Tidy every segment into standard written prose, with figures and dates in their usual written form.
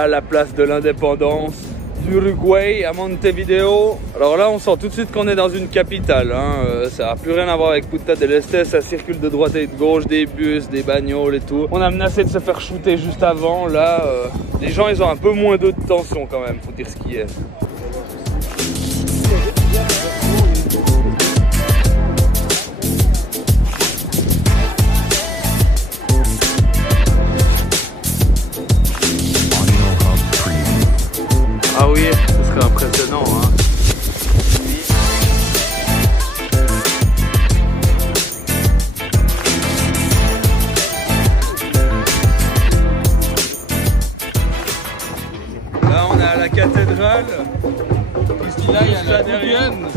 Voilà, la place de l'indépendance d'Uruguay à Montevideo. Alors là, on sent tout de suite qu'on est dans une capitale. Hein. Ça n'a plus rien à voir avec Punta del Este. Ça circule de droite et de gauche, des bus, des bagnoles et tout. On a menacé de se faire shooter juste avant. Là, les gens, ils ont un peu moins de tension quand même, faut dire ce qui est. Ah oui, ce serait impressionnant, hein. Là, on est à la cathédrale. Ici, là, il y a la Guggen.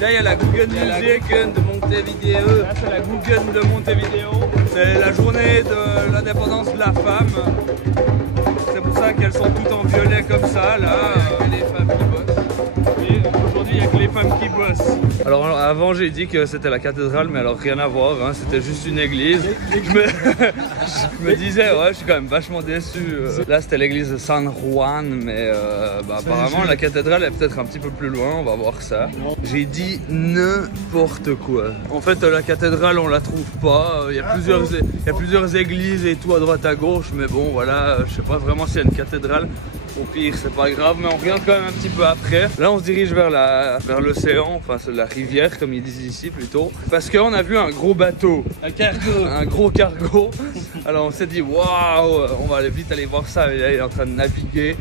Là, il y a la Guggen Museum de Montevideo. Là, c'est la Guggen de Montevideo. C'est la journée de l'indépendance de la femme. C'est pour ça qu'elles sont toutes en violet comme ça, là. Il y a que les femmes qui bossent. Et aujourd'hui, il n'y a que les femmes qui bossent. Alors avant, j'ai dit que c'était la cathédrale, mais alors rien à voir, hein. C'était juste une église. Je me disais, ouais, je suis quand même vachement déçu. Là, c'était l'église de San Juan, mais apparemment, la cathédrale est peut-être un petit peu plus loin, on va voir ça. J'ai dit n'importe quoi. En fait, la cathédrale, on la trouve pas. Il y a plusieurs églises et tout à droite à gauche, mais bon, voilà, je sais pas vraiment s'il y a une cathédrale. Au pire, c'est pas grave, mais on regarde quand même un petit peu après. Là, on se dirige vers l'océan, enfin c'est la rivière, comme ils disent ici plutôt. Parce qu'on a vu un gros bateau. Un cargo. Un gros cargo. Alors on s'est dit, waouh, on va vite aller voir ça. Et là, il est en train de naviguer.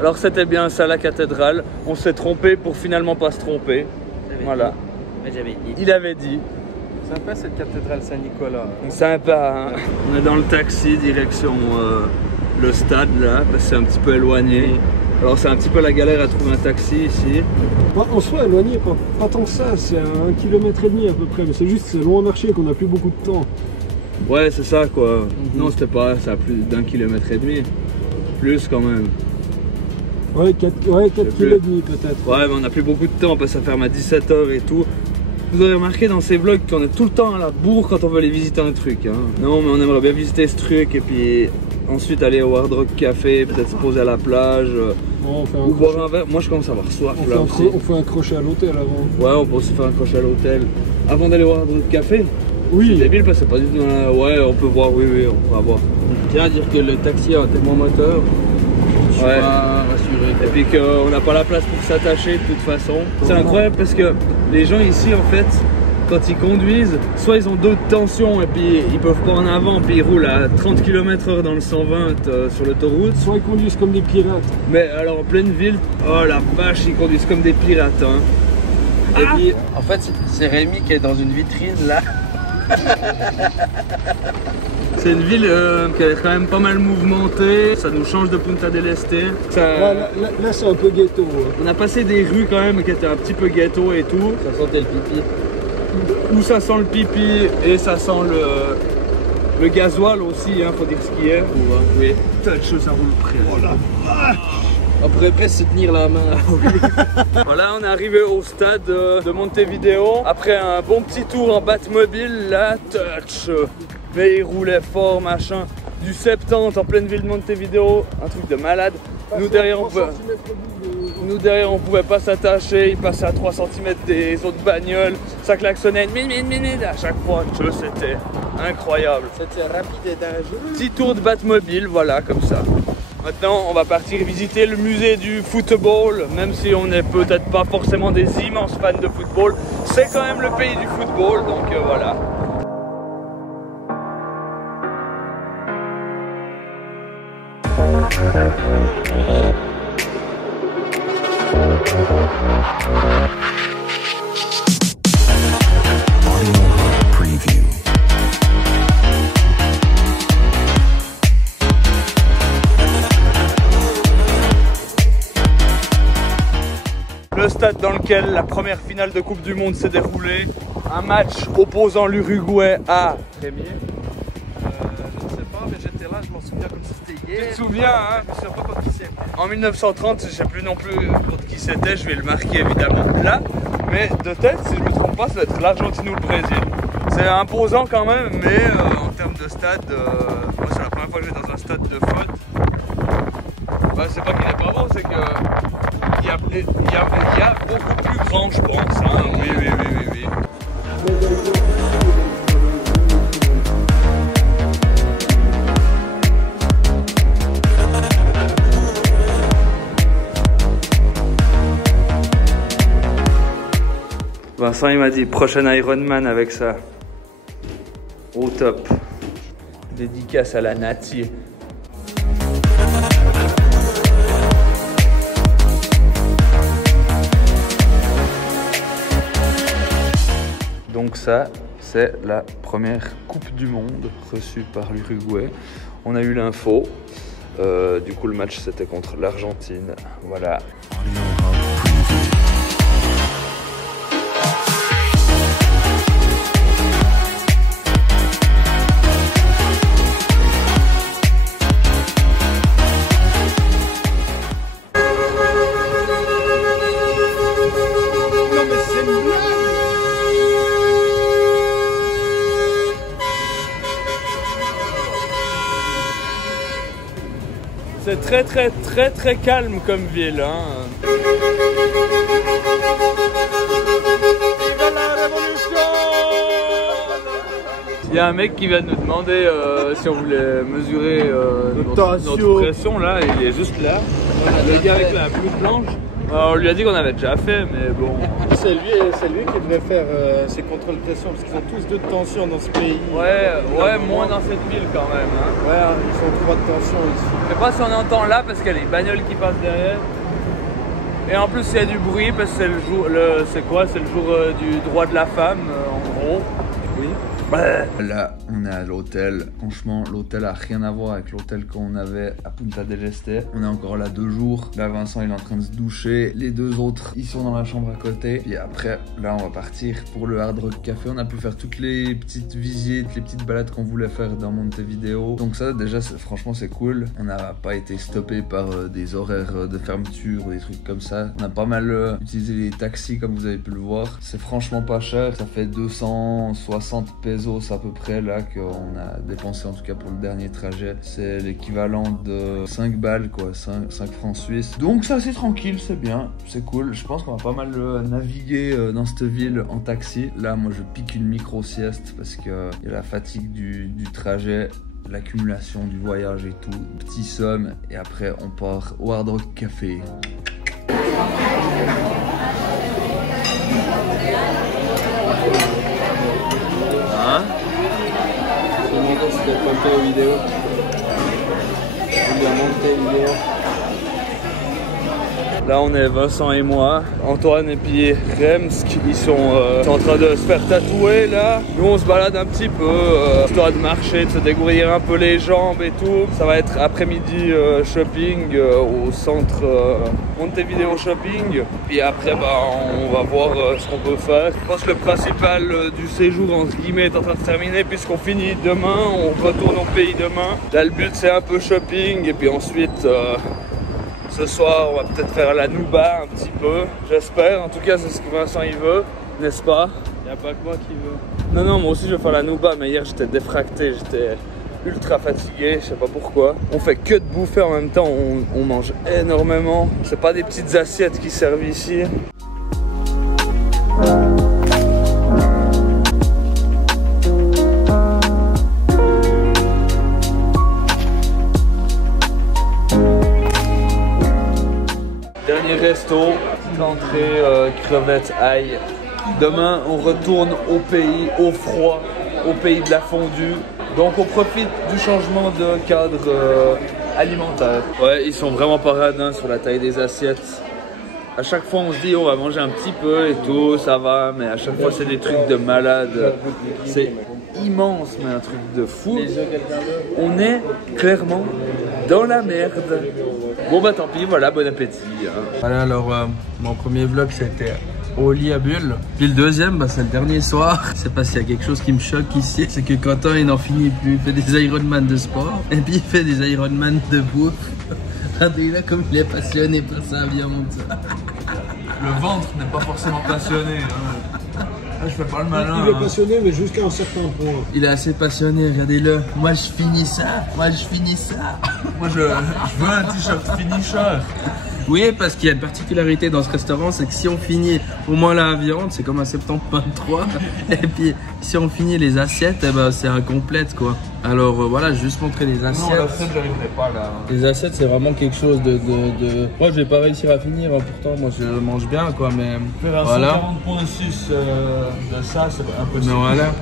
Alors c'était bien ça la cathédrale, on s'est trompé pour finalement pas se tromper. Voilà. Mais j'avais dit. Il avait dit. Sympa cette cathédrale Saint-Nicolas. Sympa, hein. On est dans le taxi direction le stade là, parce que c'est un petit peu éloigné. Alors c'est un petit peu la galère à trouver un taxi ici. Bah, en soi éloigné, pas tant que ça, c'est 1,5 km à peu près, mais c'est juste c'est loin à marcher qu'on n'a plus beaucoup de temps. Ouais c'est ça quoi. Non c'était pas, ça a plus d'1,5 km. Plus quand même. Ouais, 4 km peut-être. Ouais, mais on n'a plus beaucoup de temps parce que ça ferme à 17 h et tout. Vous avez remarqué dans ces vlogs qu'on est tout le temps à la bourre quand on veut aller visiter un truc. Hein. Non, mais on aimerait bien visiter ce truc et puis ensuite aller au Hard Rock Café, peut-être se poser à la plage. Bon, ou boire un verre. Moi, je commence à avoir soif là aussi. On fait un crochet à l'hôtel avant. Ouais, on peut aussi faire un crochet à l'hôtel. Avant d'aller au Hard Rock Café. Oui. C'est débile parce que c'est pas du tout dans la... Ouais, on peut voir, oui, on va voir. Je tiens à dire que le taxi a un tellement moteur. Je suis pas rassuré. Et puis qu'on n'a pas la place pour s'attacher de toute façon. C'est incroyable parce que les gens ici en fait, quand ils conduisent, soit ils ont d'autres tensions et puis ils peuvent pas en avant, puis ils roulent à 30 km/h dans le 120 sur l'autoroute. Soit ils conduisent comme des pirates. Mais alors en pleine ville, oh la vache, ils conduisent comme des pirates. Hein. Et puis, en fait, c'est Rémi qui est dans une vitrine là. C'est une ville qui est quand même pas mal mouvementée, ça nous change de Punta del Este. Ça... Ouais, là c'est un peu ghetto. Hein. On a passé des rues quand même qui étaient un petit peu ghetto et tout. Ça sentait le pipi. Où ça sent le pipi et ça sent le gasoil aussi, hein, faut dire ce qu'il est. Oui. Putain de choses, ça roule près. Oh la vache. On pourrait presque se tenir la main. Voilà, on est arrivé au stade de Montevideo. Après un bon petit tour en Batmobile, la touch. Mais il roulait fort, machin. Du 70 en pleine ville de Montevideo, un truc de malade. Nous derrière, on pouvait pas s'attacher. Il passait à 3 cm des autres bagnoles. Ça klaxonnait à chaque fois. C'était incroyable. C'était rapide et dangereux. Petit tour de Batmobile, voilà, comme ça. Maintenant, on va partir visiter le musée du football, même si on n'est peut-être pas forcément des immenses fans de football. C'est quand même le pays du football, donc voilà. le stade dans lequel la première finale de Coupe du Monde s'est déroulée. Un match opposant l'Uruguay à Rémier. Je ne sais pas, mais j'étais là, je m'en souviens comme si c'était hier. Tu te souviens, hein? Je ne sais pas quand qui c'est. En 1930, je ne sais plus non plus contre qui c'était, je vais le marquer évidemment là. Mais de tête, si je ne me trompe pas, ça va être l'Argentine ou le Brésil. C'est imposant quand même, mais en termes de stade, moi c'est la première fois que je vais dans un stade de foot. Bah, c'est pas qu'il n'est pas bon, c'est que il y a beaucoup plus grand, je pense. Hein. Oui. Vincent il m'a dit prochain Ironman avec ça. Au top. Dédicace à la nature. Donc ça, c'est la première Coupe du Monde reçue par l'Uruguay. On a eu l'info. Du coup, le match, c'était contre l'Argentine. Voilà. C'est très calme comme ville. Hein. Il y a un mec qui vient de nous demander si on voulait mesurer notre pression là, il est juste là. Le gars avec la blouse blanche. On lui a dit qu'on avait déjà fait, mais bon. C'est lui qui devrait faire ses contrôles de pression parce qu'ils ont tous deux de tension dans ce pays. Ouais, moins dans cette ville quand même. Hein. Ouais, ils sont trois de tension ici. Je sais pas si on entend là parce qu'il y a les bagnoles qui passent derrière. Et en plus il y a du bruit parce que c'est le jour, c'est le jour du droit de la femme en gros. Oui. Là, on est à l'hôtel. Franchement, l'hôtel a rien à voir avec l'hôtel qu'on avait à Punta del Este. On est encore là 2 jours. Là, Vincent, il est en train de se doucher. Les 2 autres, ils sont dans la chambre à côté. Et après, là, on va partir pour le Hard Rock Café. On a pu faire toutes les petites visites, les petites balades qu'on voulait faire dans Montevideo. Donc ça, déjà, franchement, c'est cool. On n'a pas été stoppé par des horaires de fermeture ou des trucs comme ça. On a pas mal utilisé les taxis, comme vous avez pu le voir. C'est franchement pas cher. Ça fait 260 pesos à peu près là qu'on a dépensé en tout cas pour le dernier trajet. C'est l'équivalent de 5 balles quoi, 5 francs suisses. Donc c'est assez tranquille, c'est bien, c'est cool. Je pense qu'on va pas mal naviguer dans cette ville en taxi. Là moi je pique une micro sieste parce que y a la fatigue du trajet, l'accumulation du voyage et tout. Petit somme et après on part au Hard Rock Café. Hein? Je me demandais si c'était monté aux vidéos. Ou bien monté aux vidéos. Là on est Vincent et moi, Antoine et puis Remsk, ils sont en train de se faire tatouer là. Nous on se balade un petit peu, histoire de marcher, de se dégourdir un peu les jambes et tout. Ça va être après-midi shopping au centre Montevideo Shopping. Puis après on va voir ce qu'on peut faire. Je pense que le principal du séjour entre guillemets est en train de se terminer puisqu'on finit demain, on retourne au pays demain. Là le but c'est un peu shopping et puis ensuite... ce soir, on va peut-être faire la Nouba un petit peu, j'espère. En tout cas, c'est ce que Vincent il veut, n'est-ce pas? Il n'y a pas que moi qui veux. Non, moi aussi je vais faire la Nouba, mais hier j'étais défracté, j'étais ultra fatigué, je sais pas pourquoi. On fait que de bouffer en même temps, on mange énormément. C'est pas des petites assiettes qui servent ici. Dernier resto, petite entrée, crevettes, ail. Demain, on retourne au pays, au froid, au pays de la fondue. Donc, on profite du changement de cadre alimentaire. Ouais, ils sont vraiment pas radins sur la taille des assiettes. À chaque fois, on se dit on va manger un petit peu et tout, ça va, mais à chaque fois, c'est des trucs de malade. C'est immense, mais un truc de fou. On est clairement dans la merde. Bon bah tant pis, voilà, bon appétit. Hein. Voilà, alors mon premier vlog c'était au lit à Bulle. Puis le deuxième, bah, c'est le dernier soir. Je sais pas s'il y a quelque chose qui me choque ici. C'est que Quentin il n'en finit plus. Il fait des Ironman de sport et puis il fait des Ironman de bouffe. Regardez là comme il est passionné par sa viande. Le ventre n'est pas forcément passionné. Hein. Je fais pas le malin. Il est passionné, mais jusqu'à un certain point. Il est assez passionné, regardez-le. Moi je finis ça, moi je finis ça. Moi je veux un t-shirt finisher. Oui, parce qu'il y a une particularité dans ce restaurant, c'est que si on finit au moins la viande, c'est comme un 70-23. Et puis si on finit les assiettes, eh ben, c'est incomplète quoi. Alors voilà, je vais juste montrer les assiettes. Non, l'assiette, j'arriverai pas là. Les assiettes, c'est vraiment quelque chose de... Moi, je vais pas réussir à finir, hein, pourtant, moi, je mange bien, quoi, mais... Faire voilà. 140.6 de ça, c'est impossible. Mais voilà.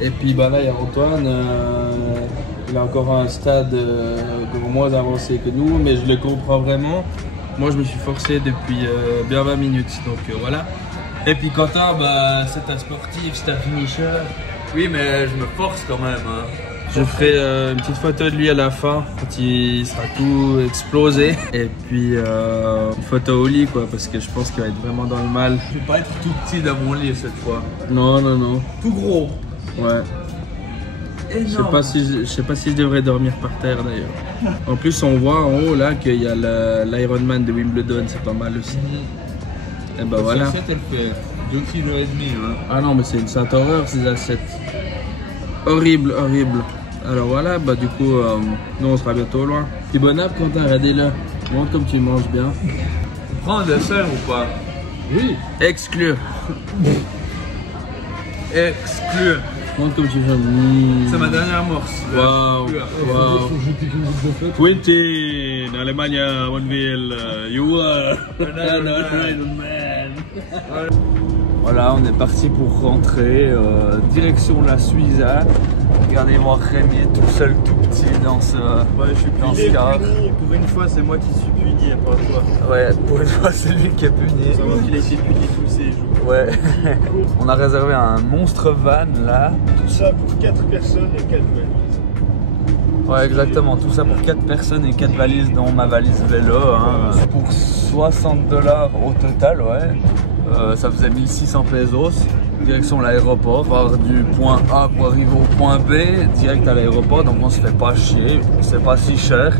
Et puis, bah là, il y a Antoine. Il a encore un stade moins avancé que nous, mais je le comprends vraiment. Moi, je me suis forcé depuis bien 20 minutes, donc voilà. Et puis, Quentin, bah, c'est un sportif, c'est un finisher. Oui, mais je me force quand même. Hein. Je ferai une petite photo de lui à la fin, quand il sera tout explosé. Et puis une photo au lit quoi, parce que je pense qu'il va être vraiment dans le mal. Je vais pas être tout petit dans mon lit cette fois. Non, non, non. Tout gros. Ouais. Énorme. Je sais pas si je devrais dormir par terre d'ailleurs. En plus on voit en haut là qu'il y a l'Ironman de Wimbledon, c'est pas mal aussi. Et bah voilà. Cette elle fait 2,5 kg. Hein. Ah non mais c'est une sainte horreur ces assiettes. Horrible, horrible. Alors voilà, bah du coup, nous on sera bientôt loin. T'es bon app Quentin, regardez-le. Montre comme tu manges bien. Tu prends un dessert ou pas? Oui. Exclure. Exclure. Montre comme tu manges. C'est ma dernière morse. Waouh, waouh. Faut que je pique une goutte de fête. Quentin, Allemagne, Monville, you are an Iron Man. Voilà, on est parti pour rentrer, direction la Suiza. Regardez-moi Rémi tout seul, tout petit dans ce car. Pour une fois, c'est moi qui suis puni et pas toi. Ouais, pour une fois, c'est lui qui est puni. Savoir qu'il a été puni tous ces jours. Ouais. On a réservé un monstre van là. Tout ça pour 4 personnes et 4 valises. Ouais, exactement. Tout ça pour 4 personnes et 4 valises, dont ma valise vélo. Hein. Pour 60 $ au total, ouais. Ça faisait 1600 pesos. Direction l'aéroport, part du point A pour arriver au point B, direct à l'aéroport, donc on se fait pas chier, c'est pas si cher.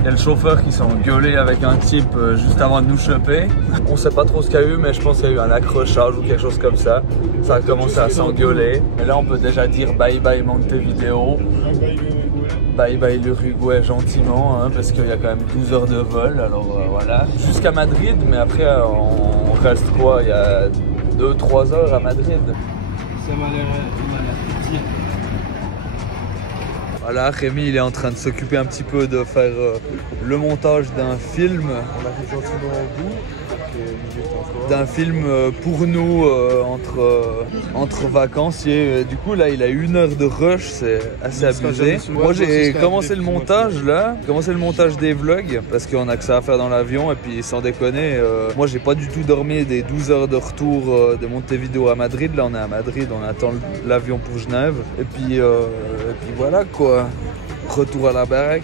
Il y a le chauffeur qui s'est engueulé avec un type juste avant de nous choper. On sait pas trop ce qu'il y a eu, mais je pense qu'il y a eu un accrochage ou quelque chose comme ça. Ça a commencé à s'engueuler. Et là on peut déjà dire bye bye Montevideo. Bye bye l'Uruguay gentiment, hein, parce qu'il y a quand même 12 heures de vol, alors voilà. Jusqu'à Madrid, mais après on reste quoi, il y a 2-3 heures à Madrid. Ça m'a l'air pitié. Voilà, Rémi il est en train de s'occuper un petit peu de faire le montage d'un film. On arrive gentiment au bout. D'un film pour nous entre vacanciers. Du coup là il a 1 heure de rush, c'est assez abusé. Moi j'ai commencé le montage là, des vlogs parce qu'on a que ça à faire dans l'avion et puis sans déconner, moi j'ai pas du tout dormi des 12 heures de retour de Montevideo à Madrid. Là on est à Madrid, on attend l'avion pour Genève et puis voilà quoi, retour à la baraque.